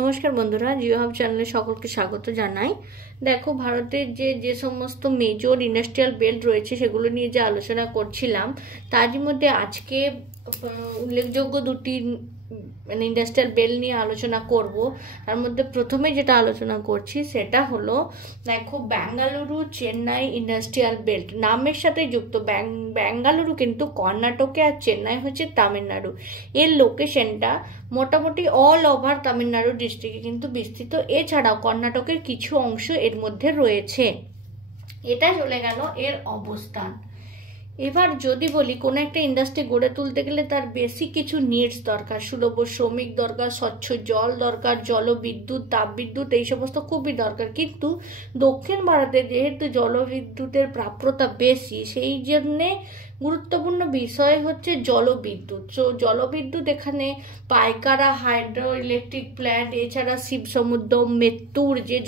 নমস্কার বন্ধুরা, জিও হাব চ্যানেলে সকলকে স্বাগত জানাই। দেখো, ভারতের যে সমস্ত মেজর ইন্ডাস্ট্রিয়াল বেল্ট রয়েছে সেগুলো নিয়ে যে আলোচনা করছিলাম, তারই মধ্যে আজকে উল্লেখযোগ্য দুটি ইন্ডাস্ট্রিয়াল বেল্ট নিয়ে আলোচনা করব। তার মধ্যে প্রথমে যেটা আলোচনা করছি সেটা হলো, দেখো, বেঙ্গালুরু চেন্নাই ইন্ডাস্ট্রিয়াল বেল্ট নামের সাথে যুক্ত। বেঙ্গালুরু কিন্তু কর্ণাটকে, আর চেন্নাই হচ্ছে তামিলনাড়ু। এর লোকেশনটা মোটামুটি অল ওভার তামিলনাড়ু ডিস্ট্রিক্টে কিন্তু বিস্তৃত। এছাড়াও কর্ণাটকের কিছু অংশ এর মধ্যে রয়েছে। এটা চলে গেল এর অবস্থান। এবার যদি বলি, কোনো একটা ইন্ডাস্ট্রি গড়ে তুলতে গেলে তার বেসিক কিছু নিডস দরকার। সুলভ শ্রমিক দরকার, স্বচ্ছ জল দরকার, জলবিদ্যুৎ, তাপবিদ্যুৎ, এই সমস্ত খুবই দরকার। কিন্তু দক্ষিণ ভারতে যেহেতু জলবিদ্যুতের প্রাপ্যতা বেশি, সেই জন্যে গুরুত্বপূর্ণ বিষয় হচ্ছে জলবিদ্যুৎ। তো জলবিদ্যুৎ এখানে পাইকারা হাইড্রো ইলেকট্রিক প্ল্যান্ট, এছাড়া শিবসমুদ্র, মেত্তুর যে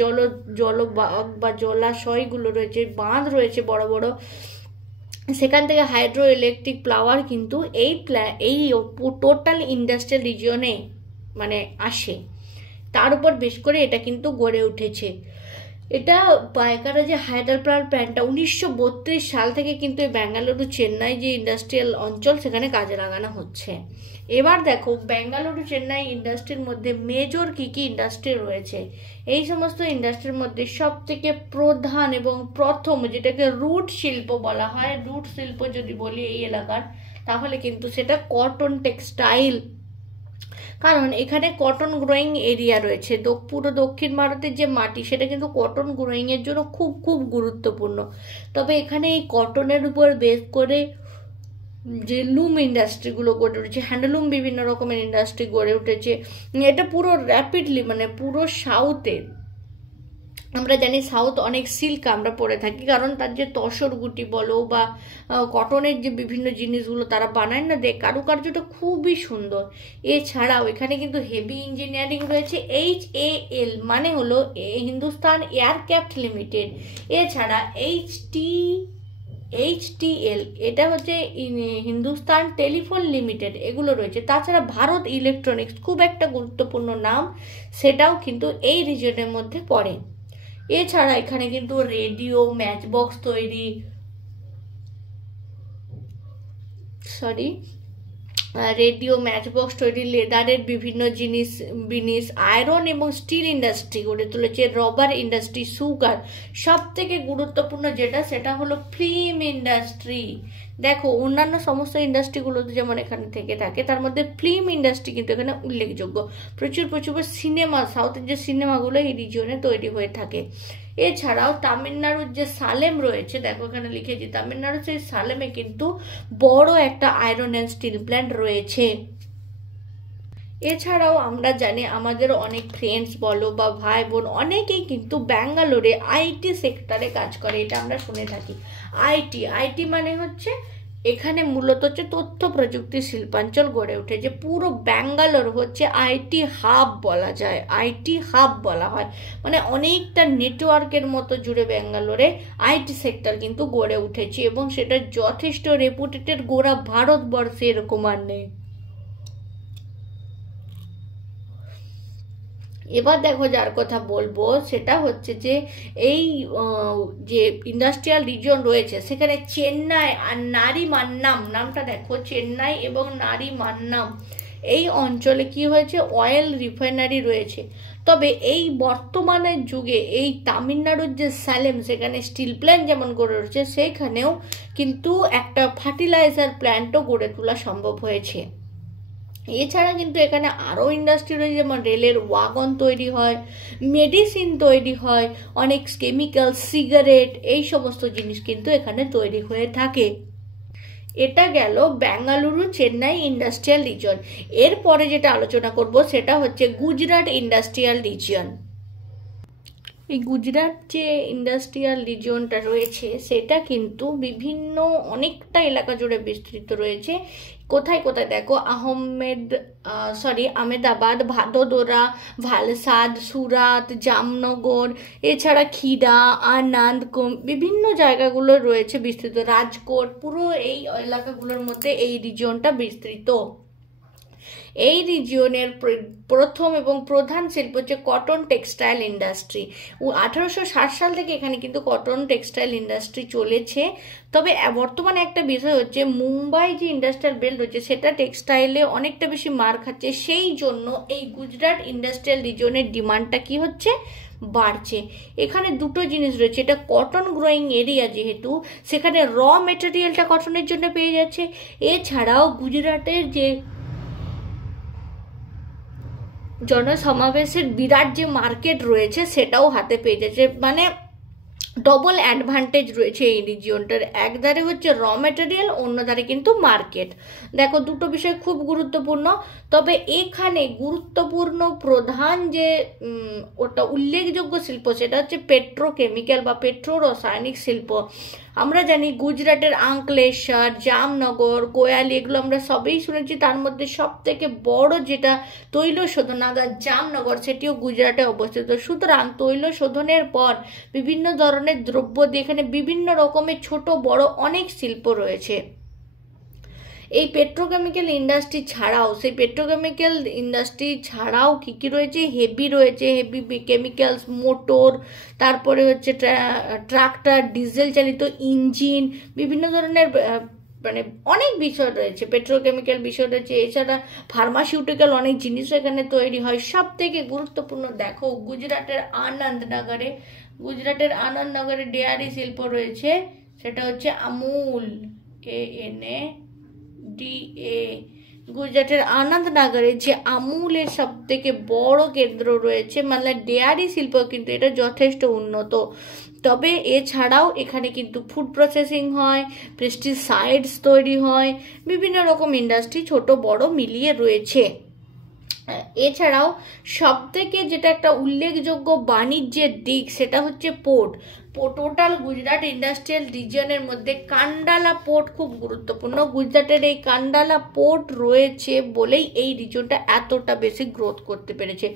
জলবাগ বা জলাশয়গুলো রয়েছে, বাঁধ রয়েছে বড় বড়, সেখান থেকে হাইড্রো ইলেকট্রিক পাওয়ার কিন্তু এই টোটাল ইন্ডাস্ট্রিয়াল রিজিয়নে আসে। তার উপর বেশ করে এটা কিন্তু গড়ে উঠেছে। এটা পাইকারা যে হাইড্রো পাওয়ার প্ল্যান্টটা 1932 সাল থেকে কিন্তু এই বেঙ্গালুরু চেন্নাই যে ইন্ডাস্ট্রিয়াল অঞ্চল, সেখানে কাজে লাগানো হচ্ছে। এবার দেখো, বেঙ্গালুরু চেন্নাই ইন্ডাস্ট্রির মধ্যে মেজর কি কি ইন্ডাস্ট্রি রয়েছে। এই সমস্ত ইন্ডাস্ট্রির মধ্যে সব থেকে প্রধান এবং প্রথম, যেটাকে রুট শিল্প বলা হয়, রুট শিল্প যদি বলি এই এলাকার, তাহলে কিন্তু সেটা কটন টেক্সটাইল। কারণ এখানে কটন গ্রোয়িং এরিয়া রয়েছে। পুরো দক্ষিণ ভারতের যে মাটি, সেটা কিন্তু কটন গ্রোয়িং এর জন্য খুব খুব গুরুত্বপূর্ণ। তবে এখানে এই কটনের উপর বেস করে যে লুম ইন্ডাস্ট্রিগুলো গড়ে উঠেছে, হ্যান্ডলুম, বিভিন্ন রকমের ইন্ডাস্ট্রি গড়ে উঠেছে। এটা পুরো র্যাপিডলি, পুরো সাউথে, আমরা জানি সাউথ অনেক সিল্ক আমরা পরে থাকি, কারণ তার যে তসর গুটি বলো বা কটনের যে বিভিন্ন জিনিসগুলো তারা বানায় না, কারুকার্যটা খুবই সুন্দর। এছাড়াও এখানে কিন্তু হেভি ইঞ্জিনিয়ারিং রয়েছে। HAL মানে হলো হিন্দুস্তান এয়ারক্রাফট লিমিটেড। এছাড়া HTL এটা হচ্ছে হিন্দুস্তান টেলিফোন লিমিটেড, এগুলো রয়েছে। তাছাড়া ভারত ইলেকট্রনিক্স, খুব একটা গুরুত্বপূর্ণ নাম, সেটাও কিন্তু এই রিজনের মধ্যে পড়ে। এছাড়া এখানে কিন্তু রেডিও, ম্যাচবক্স তৈরি, লেদারের বিভিন্ন জিনিস, আয়রন এবং স্টিল ইন্ডাস্ট্রি গড়ে তুলেছে, রবার ইন্ডাস্ট্রি, সুগার। সব থেকে গুরুত্বপূর্ণ যেটা, সেটা হলো ফিল্ম ইন্ডাস্ট্রি। দেখো, অন্যান্য সমস্ত ইন্ডাস্ট্রিগুলোতে যেমন এখানে থেকে থাকে, তার মধ্যে ফিল্ম ইন্ডাস্ট্রি কিন্তু এখানে উল্লেখযোগ্য। প্রচুর সিনেমা, সাউথের যে সিনেমাগুলো এই রিজিয়নে তৈরি হয়ে থাকে। এছাড়াও তামিলনাড়ুর যে সালেম রয়েছে, দেখো এখানে লিখেছি তামিলনাড়ুর সেই সালেমে কিন্তু বড় একটা আয়রন অ্যান্ড স্টিল প্ল্যান্ট রয়েছে। এছাড়াও আমরা জানি, আমাদের অনেক ফ্রেন্ডস বলো বা ভাই বোন, অনেকেই কিন্তু ব্যাঙ্গালোরে IT সেক্টরে কাজ করে, এটা আমরা শুনে থাকি। আইটি মানে হচ্ছে, এখানে মূলত হচ্ছে তথ্য প্রযুক্তি শিল্পাঞ্চল গড়ে উঠেছে। পুরো ব্যাঙ্গালোর হচ্ছে IT হাব বলা যায়, IT হাব বলা হয়। অনেকটা নেটওয়ার্কের মতো জুড়ে ব্যাঙ্গালোরে IT সেক্টর কিন্তু গড়ে উঠেছে, এবং সেটা যথেষ্ট রেপুটেটেড। গোড়া ভারতবর্ষে এরকম আর নেই। এবার দেখো, যার কথা বলবো সেটা হচ্ছে যে এই যে ইন্ডাস্ট্রিয়াল রিজন রয়েছে, সেখানে চেন্নাই আর নারিমান্নাম, নামটা দেখো, চেন্নাই এবং নারিমান্নাম, এই অঞ্চলে কি হয়েছে, অয়েল রিফাইনারি রয়েছে। তবে এই বর্তমানের যুগে এই তামিলনাড়ুর যে সালেম, সেখানে স্টিল প্ল্যান্ট যেমন গড়ে উঠেছে, সেখানেও কিন্তু একটা ফার্টিলাইজার প্ল্যান্টও গড়ে তোলা সম্ভব হয়েছে। এছাড়া কিন্তু এখানে আরও ইন্ডাস্ট্রি রয়েছে, যেমন রেলের ওয়াগন তৈরি হয়, মেডিসিন তৈরি হয়, অনেক কেমিক্যাল, সিগারেট, এই সমস্ত জিনিস কিন্তু এখানে তৈরি হয়ে থাকে। এটা গেল বেঙ্গালুরু চেন্নাই ইন্ডাস্ট্রিয়াল রিজন। এরপরে যেটা আলোচনা করব সেটা হচ্ছে গুজরাট ইন্ডাস্ট্রিয়াল রিজন। এই গুজরাট যে ইন্ডাস্ট্রিয়াল রিজিয়নটা রয়েছে, সেটা কিন্তু অনেকটা এলাকা জুড়ে বিস্তৃত রয়েছে। কোথায় কোথায় দেখো, আহমেদাবাদ, ভাদোদরা, ভালসাদ, সুরাত, জামনগর, এছাড়া খিড়া, আনন্দ, বিভিন্ন জায়গাগুলো রয়েছে বিস্তৃত। রাজকোট, পুরো এই এলাকাগুলোর মধ্যে এই রিজিয়নটা বিস্তৃত। এই রিজিয়নের প্রথম এবং প্রধান শিল্প হচ্ছে কটন টেক্সটাইল ইন্ডাস্ট্রি। 1860 সাল থেকে এখানে কিন্তু কটন টেক্সটাইল ইন্ডাস্ট্রি চলেছে। তবে বর্তমানে একটা বিষয় হচ্ছে মুম্বাই যে ইন্ডাস্ট্রিয়াল বেল্ট রয়েছে সেটা টেক্সটাইলে অনেকটা বেশি মার খাচ্ছে, সেই জন্য এই গুজরাট ইন্ডাস্ট্রিয়াল রিজিয়নের ডিমান্ডটা কি হচ্ছে, বাড়ছে। এখানে দুটো জিনিস রয়েছে, এটা কটন গ্রোয়িং এরিয়া যেহেতু সেখানে র মেটেরিয়ালটা কটনের জন্য পেয়ে যাচ্ছে, এছাড়াও গুজরাটের যে জনসমাবেশের বিরাট যে মার্কেট রয়েছে সেটাও হাতে পেয়ে যাচ্ছে। মানে ডবল অ্যাডভান্টেজ রয়েছে এই রিজিয়নটার, একধারে হচ্ছে র ম্যাটেরিয়াল, অন্য ধারে কিন্তু মার্কেট। দেখো দুটো বিষয় খুব গুরুত্বপূর্ণ। তবে এখানে গুরুত্বপূর্ণ প্রধান যে ওটা উল্লেখযোগ্য শিল্প সেটা হচ্ছে পেট্রোকেমিক্যাল বা পেট্রো রাসায়নিক শিল্প। আমরা জানি গুজরাটের আঙ্কলেশ্বর, জামনগর, কোয়ালি এগুলো আমরা সবই শুনেছি। তার মধ্যে সব থেকে বড় যেটা তৈল শোধনাগার জামনগর, সেটিও গুজরাটে অবস্থিত। সুতরাং তৈল শোধনের পর বিভিন্ন ধরনের দ্রব্য দিয়ে এখানে বিভিন্ন রকমের ছোট বড় অনেক শিল্প রয়েছে। এই পেট্রোকেমিক্যাল ইন্ডাস্ট্রি ছাড়াও, সেই পেট্রোকেমিক্যাল ইন্ডাস্ট্রি ছাড়াও কি কি রয়েছে, হেভি রয়েছে, হেভি কেমিক্যালস, মোটর, তারপরে হচ্ছে ট্রাক্টর, ডিজেল চালিত ইঞ্জিন, বিভিন্ন ধরনের মানে অনেক বিষয় রয়েছে, পেট্রোকেমিক্যাল বিষয় রয়েছে। এছাড়া ফার্মাসিউটিক্যাল অনেক জিনিসও এখানে তৈরি হয়। সব থেকে গুরুত্বপূর্ণ দেখো গুজরাটের আনন্দনগরে ডেয়ারি শিল্প রয়েছে, সেটা হচ্ছে আমুল, ANADA। গুজরাটের আনন্দনগরে যে আমুলের সব থেকে বড় কেন্দ্র রয়েছে, মানে ডেয়ারি শিল্প কিন্তু এটা যথেষ্ট উন্নত। তবে এছাড়াও এখানে কিন্তু ফুড প্রসেসিং হয়, পেস্টিসাইডস তৈরি হয়, বিভিন্ন রকম ইন্ডাস্ট্রি ছোট বড় মিলিয়ে রয়েছে। এছাড়াও সব থেকে যেটা একটা উল্লেখযোগ্য বাণিজ্যের দিক সেটা হচ্ছে পোর্ট। টোটাল গুজরাট ইন্ডাস্ট্রিয়াল রিজিয়নের মধ্যে কান্ডালা পোর্ট খুব গুরুত্বপূর্ণ। গুজরাটের এই কান্ডালা পোর্ট রয়েছে বলেই এই রিজিয়নটা এতটা বেশি গ্রোথ করতে পেরেছে।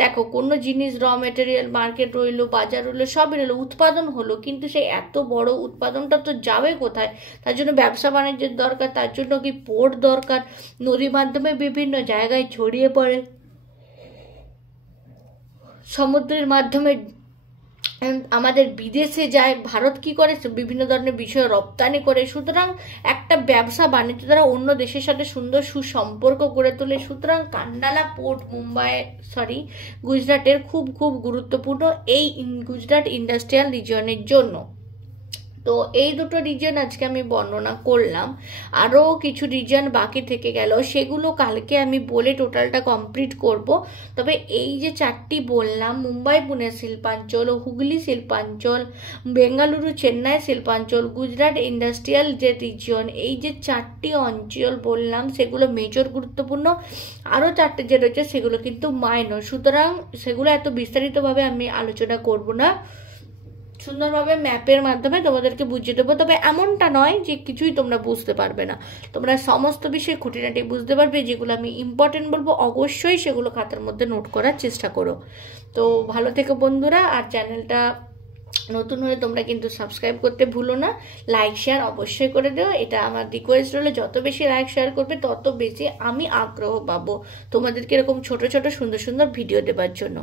দেখো কোনো জিনিস র মেটেরিয়াল মার্কেট রইলো, বাজার রইলো, সবই রইলো, উৎপাদন হলো, কিন্তু সেই এত বড় উৎপাদনটা তো যাবে কোথায়? তার জন্য ব্যবসা বাণিজ্যের দরকার, তার জন্য কি পোর্ট দরকার। নদীর মাধ্যমে বিভিন্ন জায়গায় ছড়িয়ে পড়ে, সমুদ্রের মাধ্যমে আমাদের বিদেশে যায়, ভারত কি করে বিভিন্ন ধরনের বিষয় রপ্তানি করে। সুতরাং একটা ব্যবসা বাণিজ্য দ্বারা অন্য দেশের সাথে সুন্দর সুসম্পর্ক করে তোলে। সুতরাং কান্ডালা পোর্ট গুজরাটের খুব খুব গুরুত্বপূর্ণ এই গুজরাট ইন্ডাস্ট্রিয়াল রিজিয়নের জন্য। তো এই দুটো রিজিয়ন আজকে আমি বর্ণনা করলাম, আরও কিছু রিজিয়ন বাকি থেকে গেল, সেগুলো কালকে আমি বলে টোটালটা কমপ্লিট করব। তবে এই যে চারটি বললাম, মুম্বাই পুনে শিল্পাঞ্চল, হুগলি শিল্পাঞ্চল, বেঙ্গালুরু চেন্নাই শিল্পাঞ্চল, গুজরাট ইন্ডাস্ট্রিয়াল যে রিজিয়ন, এই যে চারটি অঞ্চল বললাম সেগুলো মেজর গুরুত্বপূর্ণ। আরও চারটে যে রয়েছে সেগুলো কিন্তু মাইনর। সুতরাং সেগুলো এত বিস্তারিতভাবে আমি আলোচনা করব না, সুন্দরভাবে ম্যাপের মাধ্যমে তোমাদেরকে বুঝিয়ে দেবো। তবে এমনটা নয় যে কিছুই তোমরা বুঝতে পারবে না, তোমরা সমস্ত বিষয়ে খুঁটিনাটি বুঝতে পারবে। যেগুলো আমি ইম্পর্টেন্ট বলবো অবশ্যই সেগুলো খাতার মধ্যে নোট করার চেষ্টা করো। তো ভালো থেকো বন্ধুরা, আর চ্যানেলটা নতুন হলে তোমরা কিন্তু সাবস্ক্রাইব করতে ভুলো না, লাইক শেয়ার অবশ্যই করে দিও। এটা আমার রিকোয়েস্ট হলে যত বেশি লাইক শেয়ার করবে তত বেশি আমি আগ্রহ পাবো তোমাদেরকে এরকম ছোট ছোট সুন্দর সুন্দর ভিডিও দেওয়ার জন্য।